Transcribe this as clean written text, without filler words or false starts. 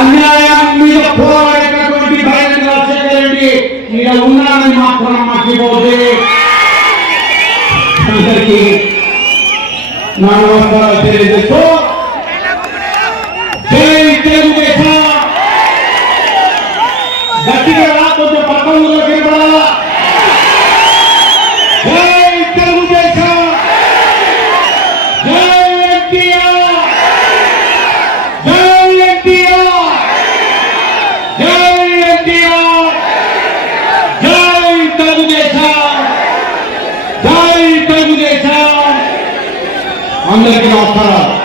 అన్యాయం మీద పోరాడేటటువంటి బహిరంగ రాజశేఖర రెడ్డి మీద ఉన్నారని మాత్రం మర్చిపోతే అందరికీ నా నమస్కారాలు తెలియజేస్తూ జై తెలుగుదేశం గట్టిగా కొంచెం పక్కన కనపడాలా జై తెలుగుదేశం జై ఎన్టీఆర్ జై ఎన్టీఆర్ జై ఎన్టీఆర్ జై తెలుగుదేశం జై తెలుగుదేశం అందరికీ నమస్కారాలు.